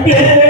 Porque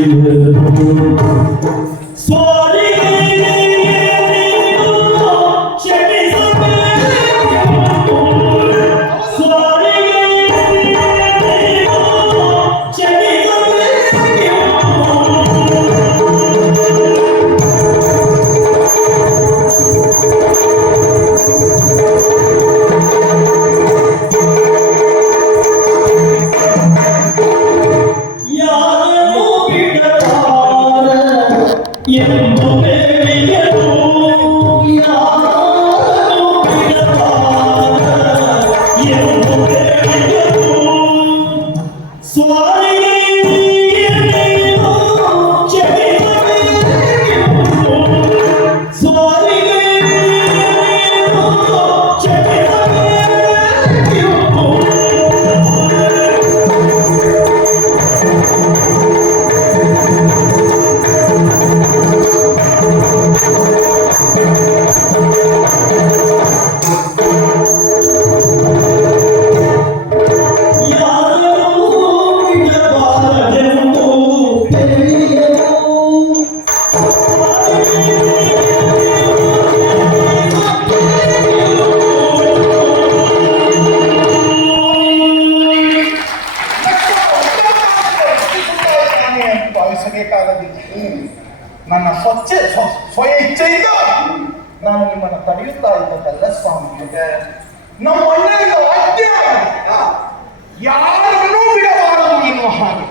என் முக ನಾನು ನಿಮ್ಮನ್ನು ತಡೆಯುತ್ತಾ ಇದ್ದದ್ದಲ್ಲ ಸ್ವಾಮಿ ನಮ್ಮ ಅಣ್ಣನಿಂದ ವಾದ್ಯ ಯಾರನ್ನೂ ಬಿಡಬಾರದು ಎನ್ನುವ ಹಾಗೆ.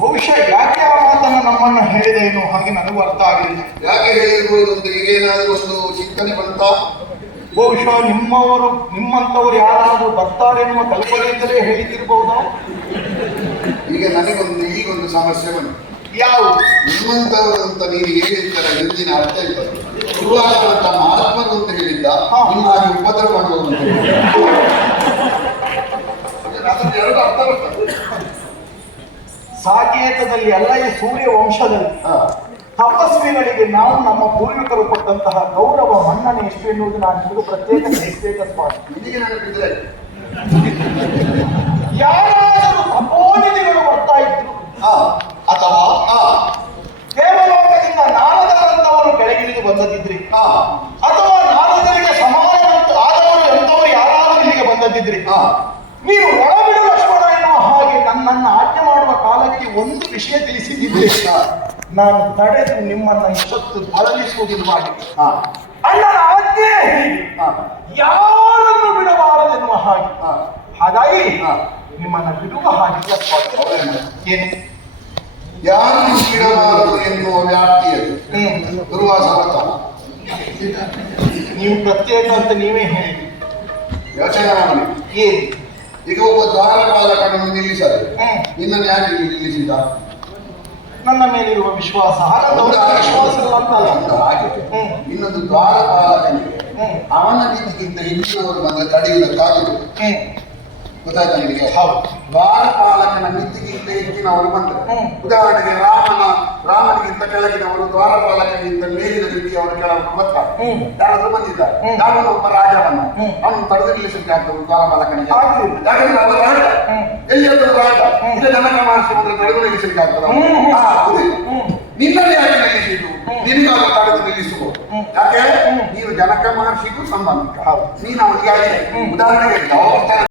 ಬಹುಶಃ ಯಾಕೆ ಆ ಮಾತನ್ನು ನಮ್ಮನ್ನು ಹೇಳಿದೆ ಎನ್ನುವ ಹಾಗೆ ನನಗೂ ಅರ್ಥ ಆಗಲಿಲ್ಲ. ಯಾಕೆ ಹೇಳಿರ್ಬೋದು ಅಂತ ಈಗೇನಾದ್ರೂ ಒಂದು ಚಿಂತನೆ ಬರ್ತಾ ಬಹುಶಃ ನಿಮ್ಮವರು ನಿಮ್ಮಂತವರು ಯಾರಾದರೂ ಬರ್ತಾರೆ ಎನ್ನುವ ಕಲ್ಪನೆಯಿಂದಲೇ ಹೇಳಿದಿರಬಹುದಾ ಈಗ ನನಗೊಂದು ಈಗೊಂದು ಸಮಸ್ಯೆ ಬಂತು. ಯಾವ ನಿಮ್ಮಂತವರು ಅಂತ ನೀನು ಹೇಳಿರ್ತಾರೆ ಹಿಂದಿನ ಅರ್ಥ ಇಲ್ಲ ಗುರುವಾರ ತಮ್ಮ ಆತ್ಮರು ಅಂತ ಹೇಳಿದ್ದ ನಿಮ್ಮ ಹಾಗೆ ಉಪದ್ರ ಮಾಡುವವರು ಅಂತ. ಅದನ್ನ ಎರಡು ಅರ್ಥ ಬರ್ತದೆ. ಸಾಕೇತದಲ್ಲಿ ಅಲ್ಲ ಈ ಸೂರ್ಯ ವಂಶದಲ್ಲಿ ತಪಸ್ವಿಗಳಿಗೆ ನಾವು ನಮ್ಮ ಪೂರ್ವಿಕರು ಕೊಟ್ಟಂತಹ ಗೌರವ ಮನ್ನಣೆ ಎಷ್ಟು ಎನ್ನುವುದು ನಾನು ನಿಮಗೆ ಪ್ರತ್ಯೇಕ ಪ್ರತ್ಯೇಕ ಸ್ವಾಮಿ. ನಿನಗೆ ನೆನಪಿದ್ರೆ? ಯಾರಾದರೂ ತಪೋನಿಧಿಗಳು ಬರ್ತಾ ಇದ್ರು. ನೀವು ಒಳಬಿಡು ಲಕ್ಷ್ಮಣ ಎನ್ನುವ ಹಾಗೆ ನನ್ನನ್ನು ಆಜ್ಞೆ ಮಾಡುವ ಕಾಲಕ್ಕೆ ಒಂದು ವಿಷಯ ತಿಳಿಸಿದ್ದೇಶ ನಾನು ತಡೆದು ನಿಮ್ಮನ್ನ ಇಷ್ಟು ಬಳಲಿಸುವುದಿಲ್ಲವಾಗಿ ಹಾ. ಅಣ್ಣನ ಆಜ್ಞೆ ಯಾರನ್ನು ಬಿಡಬಾರದೆನ್ನುವ ಹಾಗೆ. ಹಾಗಾಗಿ. ನಿಮ್ಮನ್ನ ಬಿಡುವ ಹಾಗೆ. ಏನು? ಯಾರು ಬಿಡಬಾರದು ಎನ್ನುವ ವ್ಯಾಪ್ತಿಯದು ಹ್ಮ್. ದುರ್ವಾಸ ನೀವು ಪ್ರತ್ಯೇಕ ಅಂತ ನೀವೇ ಹೇಳಿ. ಯೋಚನೆ ಮಾಡಿ. ಏನು? ಈಗ ಒಬ್ಬ ದ್ವಾರಪಾಲಕನನ್ನು ನಿಲ್ಲಿಸದೆ. ಹ್ಮ್. ನಿನ್ನನ್ನು ಯಾಕೆ ನಿಲ್ಲಿಸಿದ? ನನ್ನ ಮೇಲಿರುವ ವಿಶ್ವಾಸ. ಇನ್ನೊಂದು ದ್ವಾರಪಾಲಕನಿಗೆ. ಅವನ ರೀತಿಗಿಂತ ಹಿಂದಿನವರು ಬಂದ ತಡೆಯುವುದಕ್ಕಾಗುದು ಗೊತ್ತಾಯ್ತಾ ನಿನಗೆ ಹೌದು ದ್ವಾರಪಾಲಕನ ಮಿತಿಗಿಂತ ಹೆಚ್ಚಿನವರು ಬಂದರು. ಉದಾಹರಣೆಗೆ ರಾಮನ ರಾಮನಿಗಿಂತ ಕೆಳಗಿನವರು ದ್ವಾರಪಾಲಕನಿಗಿಂತ ಮೇಲಿನ ರೀತಿಯವರು ಕೆಲವರು ಬರ್ತಾರೆ. ಯಾರಾದ್ರೂ ಬಂದಿದ್ದಾರೆ. ಯಾವನು ಒಬ್ಬ ರಾಜವನ್ನ. ಅವನು ತಡೆದು ನಿಲ್ಲಿಸಲಿಕ್ಕೆ ಆಗ್ತದೆ ದ್ವಾರಪಾಲಕನಿಗೆ. ಯಾಕಂದ್ರೆ ಅವರ ರಾಜ. ಎಲ್ಲಿಯಾದ್ರೂ ರಾಜ. ಇಲ್ಲ ಜನಕ ಮಹರ್ಷಿ ಬಂದ್ರೆ ತಡೆದು ನಿಲ್ಲಿಸಲಿಕ್ಕೆ ಆಗ್ತದೆ. ನಿನ್ನಲ್ಲಿ ಯಾಕೆ ನಿಲ್ಲಿಸಿದ್ದು. ನಿನಗಾಗ ತಡೆದು ನಿಲ್ಲಿಸುವುದು ಯಾಕೆ ನೀನು ಜನಕ ಮಹರ್ಷಿಗೂ ಸಂಬಂಧಿಕ ಹೌದು. ನೀನು ಅವರಿಗೆ ಹ್ಮ್. ಉದಾಹರಣೆಗೆ